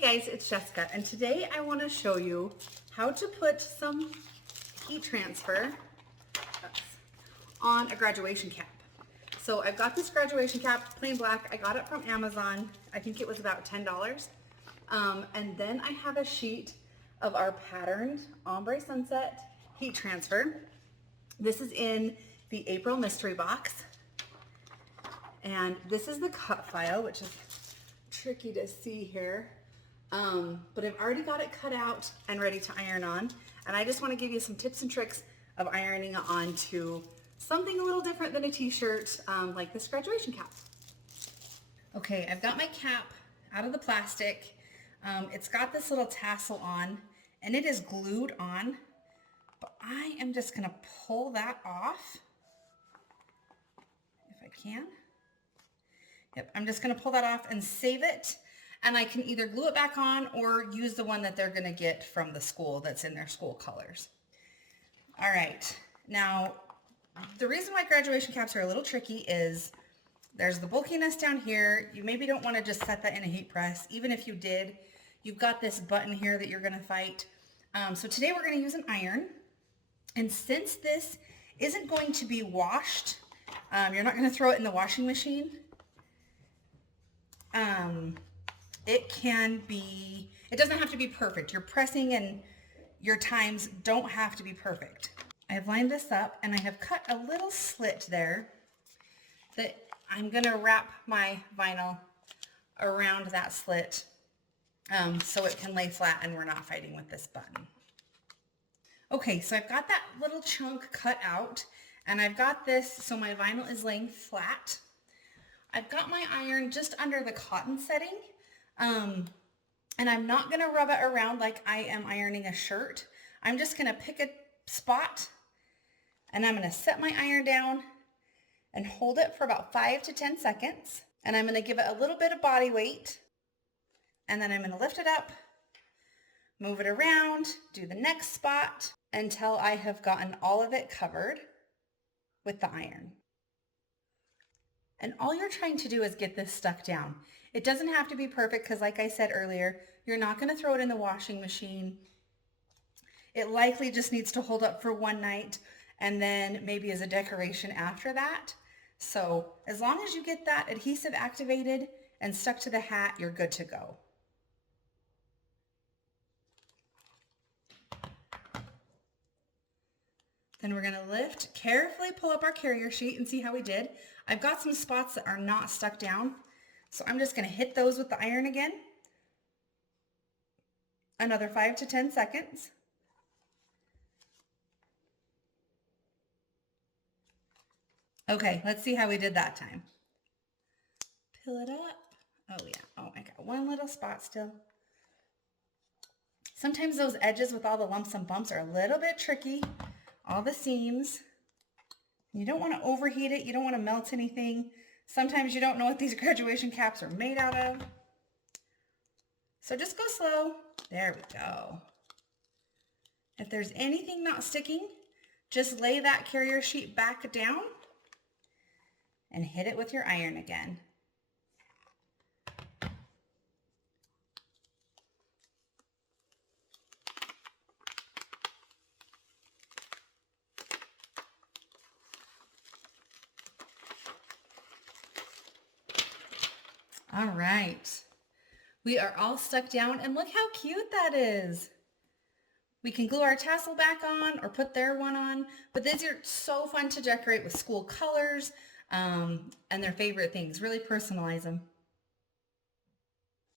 guys, it's Jessica, and today I want to show you how to put some heat transfer on a graduation cap. So I've got this graduation cap, plain black. I got it from Amazon. I think it was about $10. And then I have a sheet of our patterned ombre sunset heat transfer. This is in the April mystery box. And this is the cut file, which is tricky to see here. But I've already got it cut out and ready to iron on. And I just want to give you some tips and tricks of ironing it onto something a little different than a t-shirt, like this graduation cap. Okay, I've got my cap out of the plastic. It's got this little tassel on and it is glued on, but I am just gonna pull that off if I can. Yep, I'm just gonna pull that off and save it. And I can either glue it back on or use the one that they're gonna get from the school that's in their school colors. All right, now the reason why graduation caps are a little tricky is there's the bulkiness down here. You maybe don't wanna just set that in a heat press. Even if you did, you've got this button here that you're gonna fight. So today we're gonna use an iron. And since this isn't going to be washed, you're not gonna throw it in the washing machine. It doesn't have to be perfect. Your pressing and your times don't have to be perfect. I have lined this up and I have cut a little slit there that I'm gonna wrap my vinyl around that slit so it can lay flat and we're not fighting with this button. Okay, so I've got that little chunk cut out and I've got this so my vinyl is laying flat. I've got my iron just under the cotton setting, and I'm not gonna rub it around like I am ironing a shirt. I'm just gonna pick a spot and I'm gonna set my iron down and hold it for about 5 to 10 seconds. And I'm gonna give it a little bit of body weight. And then I'm gonna lift it up, move it around, do the next spot until I have gotten all of it covered with the iron. And all you're trying to do is get this stuck down. It doesn't have to be perfect because like I said earlier, you're not gonna throw it in the washing machine. It likely just needs to hold up for one night and then maybe as a decoration after that. So as long as you get that adhesive activated and stuck to the hat, you're good to go. Then we're gonna lift, carefully pull up our carrier sheet and see how we did. I've got some spots that are not stuck down, so I'm just gonna hit those with the iron again. Another 5 to 10 seconds. Okay, let's see how we did that time. Peel it up. Oh yeah, oh I got one little spot still. Sometimes those edges with all the lumps and bumps are a little bit tricky. All the seams. You don't want to overheat it. You don't want to melt anything. Sometimes you don't know what these graduation caps are made out of. So just go slow. There we go. If there's anything not sticking, just lay that carrier sheet back down and hit it with your iron again. All right, we are all stuck down and look how cute that is. We can glue our tassel back on or put their one on, but these are so fun to decorate with school colors and their favorite things. Really personalize them.